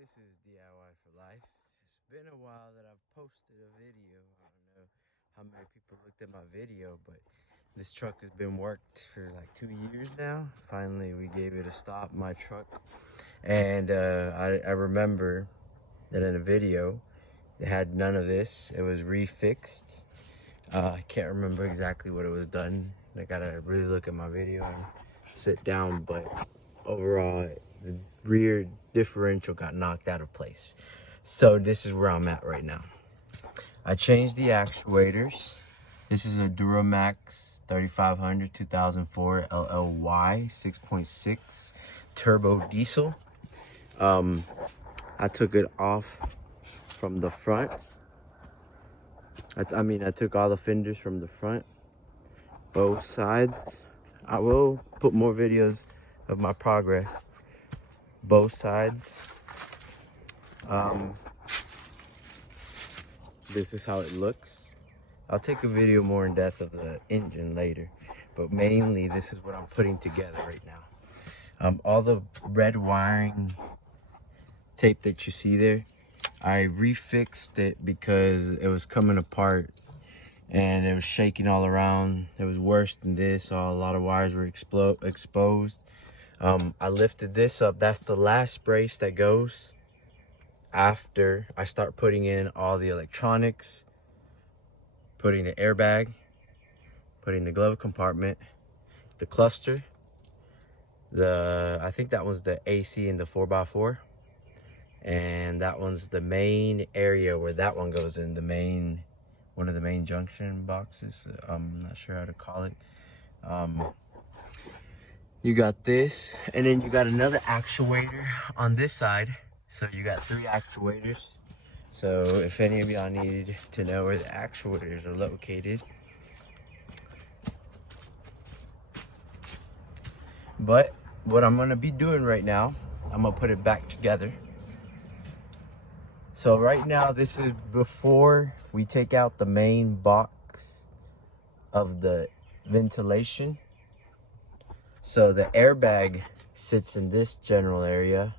This is DIY for life. It's been a while that I've posted a video. I don't know how many people looked at my video, but this truck has been worked for like 2 years now. Finally, we gave it a stop, my truck. And I remember that in a video, it had none of this. It was refixed. I can't remember exactly what it was done. I gotta really look at my video and sit down, but overall, the rear differential got knocked out of place. So this is where I'm at right now. I changed the actuators. This is a DURAMAX 3500 2004 LLY 6.6 turbo diesel. I took it off from the front. I took all the fenders from the front, both sides. I will put more videos of my progress, both sides. This is how it looks. I'll take a video more in depth of the engine later, but mainly this is what I'm putting together right now. All the red wiring tape that you see there, I refixed it because it was coming apart and it was shaking all around. It was worse than this, so a lot of wires were exposed. I lifted this up. That's the last brace that goes after I start putting in all the electronics, putting the airbag, putting the glove compartment, the cluster, I think that was the AC in the 4x4, and that one's the main area where that one goes in, one of the main junction boxes. I'm not sure how to call it. You got this, and then you got another actuator on this side. So you got 3 actuators. So if any of y'all needed to know where the actuators are located. But what I'm gonna be doing right now, I'm gonna put it back together. So right now, this is before we take out the main box of the ventilation. So the airbag sits in this general area.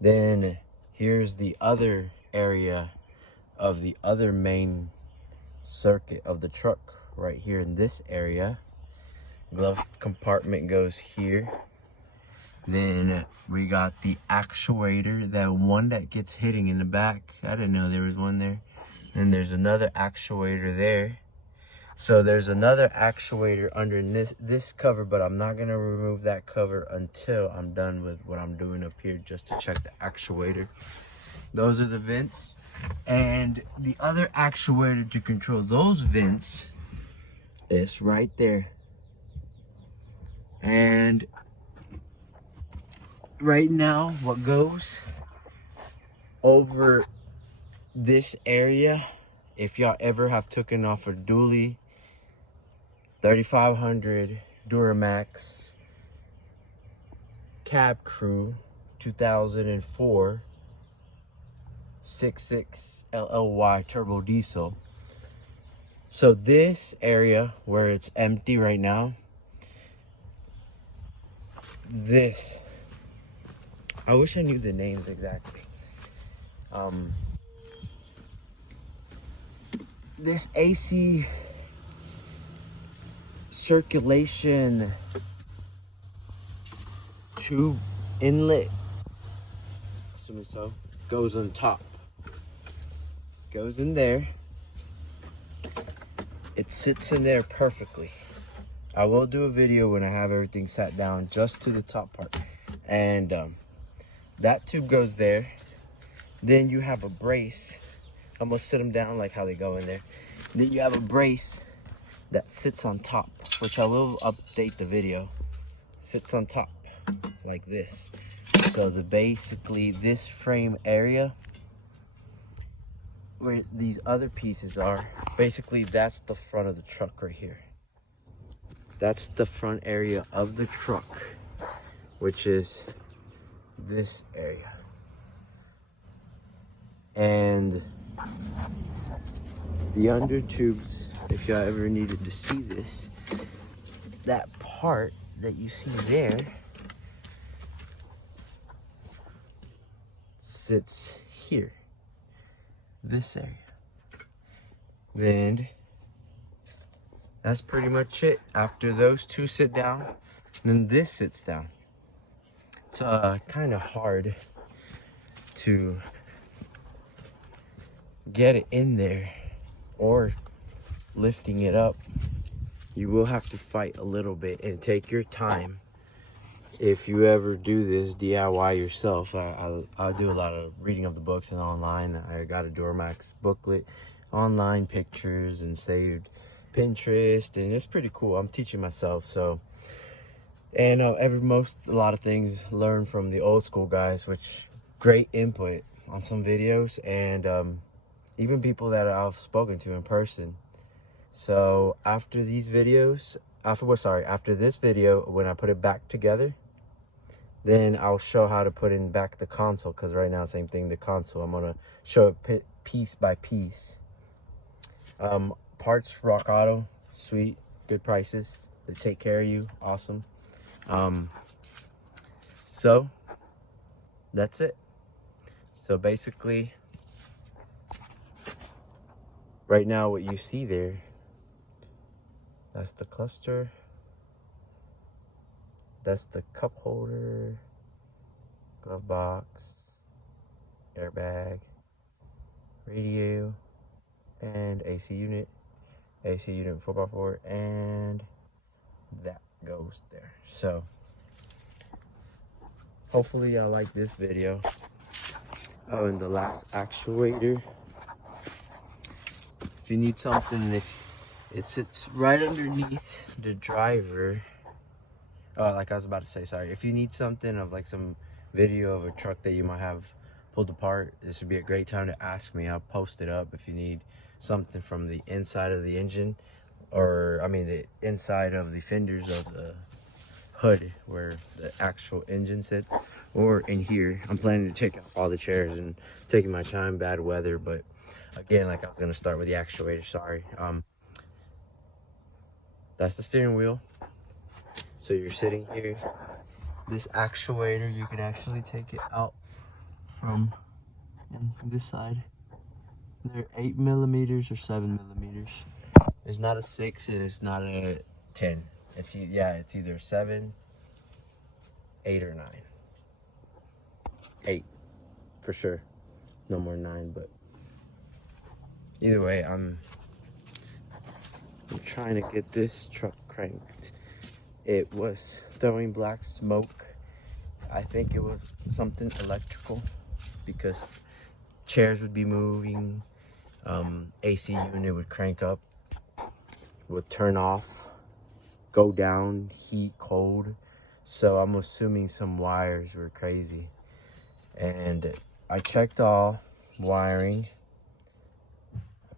Then here's the other area of the other main circuit of the truck right here in this area. Glove compartment goes here. Then we got the actuator, that one that gets hitting in the back. I didn't know there was one there. Then there's another actuator there. So there's another actuator under this cover, but I'm not gonna remove that cover until I'm done with what I'm doing up here, just to check the actuator. Those are the vents. And the other actuator to control those vents is right there. And right now, what goes over this area, if y'all ever have taken off a dually 3500 DURAMAX cab crew 2004 6.6 LLY turbo diesel. So this area where it's empty right now, this, I wish I knew the names exactly. This AC circulation tube inlet, assuming so, goes on top. Goes in there. It sits in there perfectly. I will do a video when I have everything sat down just to the top part. And that tube goes there. Then you have a brace. I'm gonna sit them down like how they go in there. And then you have a brace that sits on top, which I will update the video. Sits on top like this. So basically this frame area where these other pieces are, basically that's the front of the truck right here. That's the front area of the truck, which is this area. And the under tubes, if y'all ever needed to see this, that part that you see there sits here, this area. Then that's pretty much it. After those two sit down, then this sits down. It's kind of hard to get it in there, or lifting it up. You will have to fight a little bit and take your time. If you ever do this DIY yourself, I do a lot of reading of the books and online. I got a DURAMAX booklet, online pictures, and saved Pinterest, and it's pretty cool. I'm teaching myself, so. And a lot of things learned from the old school guys, which great input on some videos, and even people that I've spoken to in person. So after these videos, after this video, when I put it back together, then I'll show how to put in back the console, because right now, same thing, the console, I'm gonna show it piece by piece. Parts, Rock Auto, sweet, good prices, they take care of you, awesome. So that's it. So basically, right now what you see there, that's the cluster, that's the cup holder, glove box, airbag, radio, and AC unit 4x4, and that goes there. So hopefully y'all like this video. Oh, and the last actuator, if you need something, it sits right underneath the driver. Oh, like I was about to say, sorry, if you need something of like some video of a truck that you might have pulled apart, this would be a great time to ask me. I'll post it up if you need something from the inside of the engine, or I mean the inside of the fenders of the hood where the actual engine sits, or in here. I'm planning to take out all the chairs and taking my time, bad weather, but again, like I was gonna start with the actuator, sorry. That's the steering wheel. So you're sitting here. This actuator, you can actually take it out from this side. They're 8mm or 7mm. It's not a 6 and it's not a 10. It's either 7, 8, or 9. 8 for sure. No more 9, but either way, I'm trying to get this truck cranked. It was throwing black smoke. I think it was something electrical, because chairs would be moving, AC unit would crank up, would turn off, go down, heat, cold. So I'm assuming some wires were crazy. And I checked all wiring.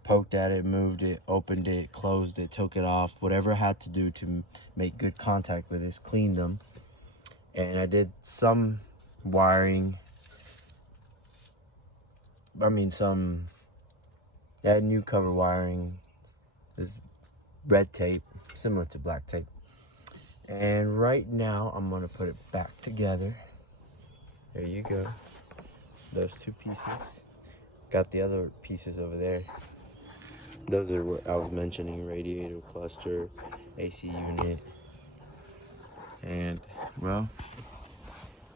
Poked at it, moved it, opened it, closed it, took it off, whatever I had to do to make good contact with this, cleaned them. And I did some wiring, new cover wiring, this red tape, similar to black tape. And right now I'm gonna put it back together. There you go, those two pieces. Got the other pieces over there. Those are what I was mentioning: radiator, cluster, AC unit. And well,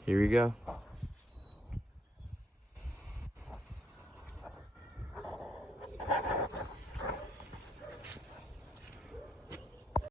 here we go.